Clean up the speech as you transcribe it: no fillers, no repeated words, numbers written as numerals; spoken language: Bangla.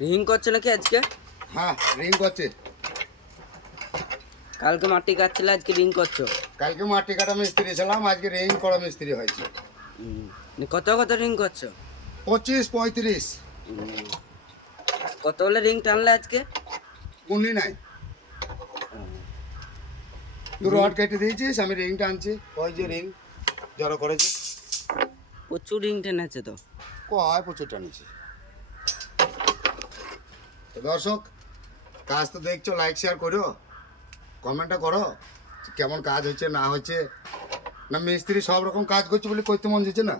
রিং করছে নাকি আজকে? হ্যাঁ, রিং করছে। কালকে মাটি কাটছিলে, আজকে রিং করছো? কালকে মাটি কাটা মিস্ত্রি ছিলাম, আজকে রিং করা মিস্ত্রি হয়েছে। কত কত রিং করছো? 25-35। কত হলে রিং টানলে আজকে? উনি নাই, তুই রড কেটে দিয়েছিস, আমি রিং টানছি। ওই যে রিং জড়ো করেছি, প্রচুর রিং টেনেছে তো। কয় প্রচুর টানেছি। তো দর্শক, কাজ তো দেখছো, লাইক শেয়ার করো, কমেন্টটা করো কেমন কাজ হচ্ছে না হচ্ছে। না মিস্ত্রি সব রকম কাজ করছে বলে করতে মন দিচ্ছে না।